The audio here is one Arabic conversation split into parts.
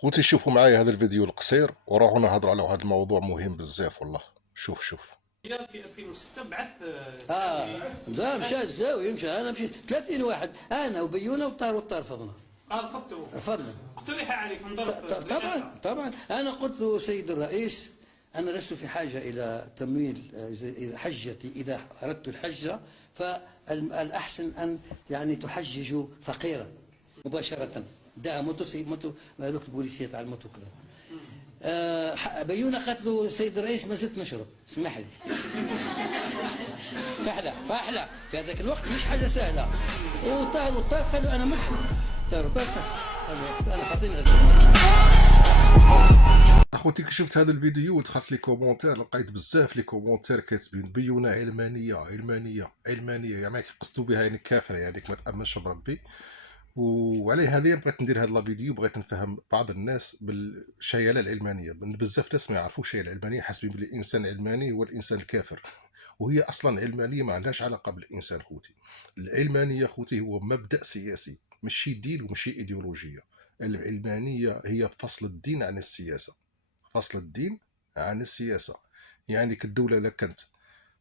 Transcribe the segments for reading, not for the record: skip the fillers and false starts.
خوتي شوفوا معايا هذا الفيديو القصير وراهو نهضروا على هذا الموضوع مهم بزاف والله. شوف. هي في 2006 بعث لا مشى الزاوية، انا مشيت 30 واحد، انا وبيونه والطار فضنا. رفضته رفضنا. اقترح عليك من ظرف طبعا انا قلت له سيد الرئيس، انا لست في حاجه الى تمويل حجتي، اذا اردت الحج فالاحسن ان يعني تحججوا فقيرا مباشره. ده موتو هذوك البوليسيه تاع الموتو كذا. بيونه قالت له سيد الرئيس ما زلت نشرب، اسمح لي. فاحلى في هذاك الوقت مش حاجه سهله. وطار قالوا انا مسلم. طار انا خاطيني. اخوتي كي شفت هذا الفيديو ودخلت لي كومونتير لقيت بزاف لي كومونتير كاتبين بيونه علمانيه يعني كيقصدوا بها يعني كافره، يعني ما تامنش بربي. وعليه هذه بغيت ندير هذا الفيديو، بغيت نفهم بعض الناس بالشيله العلمانيه. بزاف ناس ما يعرفوش الشيله العلمانيه، حاسبين بلي الانسان العلماني هو الانسان الكافر. وهي اصلا العلمانيه ما عندهاش علاقه بالانسان خوتي. العلمانيه خوتي هو مبدا سياسي، ماشي دين وماشي ايديولوجيه. العلمانيه هي فصل الدين عن السياسه، فصل الدين عن السياسه. يعني كالدوله لا كانت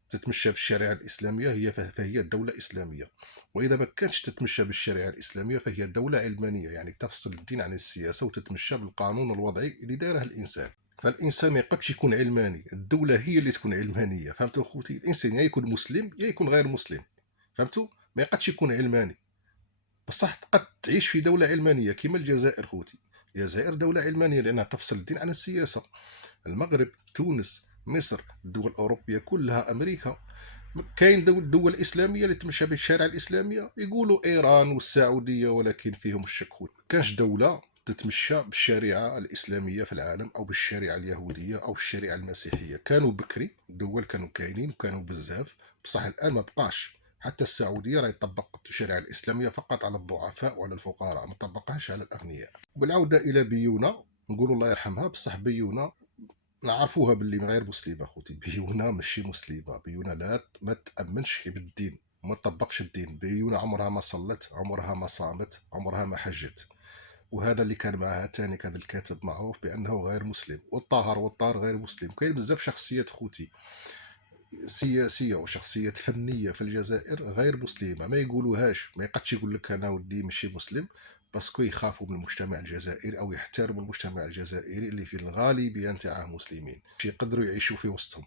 تتمشى بالشريعه الاسلاميه فهي دوله اسلاميه، واذا ما كانتش تتمشى بالشريعه الاسلاميه فهي دوله علمانيه، يعني تفصل الدين عن السياسه وتتمشى بالقانون الوضعي اللي دايره الانسان. فالانسان ما يقدش يكون علماني، الدوله هي اللي تكون علمانيه. فهمتوا خوتي؟ الانسان يا يكون مسلم يا يكون غير مسلم. فهمتوا؟ ما يقدش يكون علماني. بصح تقد تعيش في دوله علمانيه كما الجزائر خوتي. الجزائر دوله علمانيه لانها تفصل الدين عن السياسه. المغرب، تونس، مصر، الدول الاوروبيه كلها، امريكا، كاين دول اسلاميه اللي تمشى بالشريعه الاسلاميه. يقولوا ايران والسعوديه، ولكن فيهم الشك. ما كانش دوله تتمشى بالشريعه الاسلاميه في العالم او بالشريعه اليهوديه او الشريعه المسيحيه. كانوا بكري الدول كانوا كاينين وكانوا بزاف، بصح الان ما بقاش. حتى السعوديه راهي طبقت الشريعه الاسلاميه فقط على الضعفاء وعلى الفقراء، ما طبقهاش على الاغنياء. وبالعوده الى بيونه، نقول الله يرحمها، بصح بيونه نعرفوها باللي غير مسلمه خوتي. بيونه ماشي مسلمه، بيونه ما تامنش بالدين، ما تطبقش الدين. بيونه عمرها ما صلت، عمرها ما صامت، عمرها ما حجت. وهذا اللي كان معها تاني هذا الكاتب معروف بانه غير مسلم. والطار غير مسلم. كاين بزاف شخصيات خوتي سياسيه وشخصيات فنيه في الجزائر غير مسلمه، ما يقولوهاش. ما يقدش يقول لك انا ودي ماشي مسلم، باسكو يخافوا من المجتمع الجزائري او يحترموا المجتمع الجزائري اللي في الغالبيه نتاعه مسلمين، يقدروا يعيشوا في وسطهم.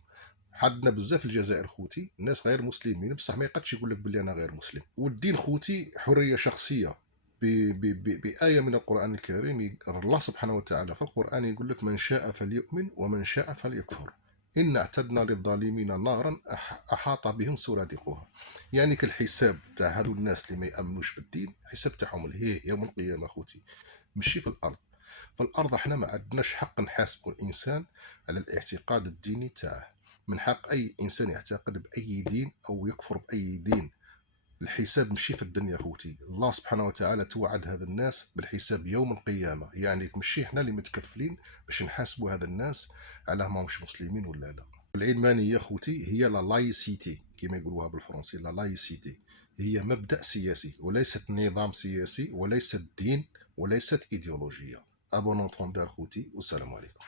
حدنا بزاف الجزائر خوتي الناس غير مسلمين، بصح ما يقدش يقول لك بلي انا غير مسلم. والدين خوتي حريه شخصيه. بآية من القرآن الكريم، الله سبحانه وتعالى في القرآن يقول لك من شاء فليؤمن ومن شاء فليكفر إن اعتدنا للظالمين نارا أحاط بهم سرادقها. يعني كالحساب تاع هذو الناس اللي ما يأمنوش بالدين، حساب تاعهم هي يوم القيامة خوتي، ماشي في الأرض. في الأرض احنا ما عندناش حق نحاسب الإنسان على الاعتقاد الديني تاعه. من حق أي إنسان يعتقد بأي دين أو يكفر بأي دين. الحساب مشي في الدنيا خوتي. الله سبحانه وتعالى توعد هذا الناس بالحساب يوم القيامة، يعني مشي احنا اللي متكفلين باش نحاسبوا هذا الناس على ما مش مسلمين ولا لا. العلمانية خوتي هي لا لايسيتي كما يقولوها بالفرنسي. لا لايسيتي هي مبدأ سياسي وليست نظام سياسي وليست دين وليست ايديولوجية. ابون انتوندر خوتي، والسلام عليكم.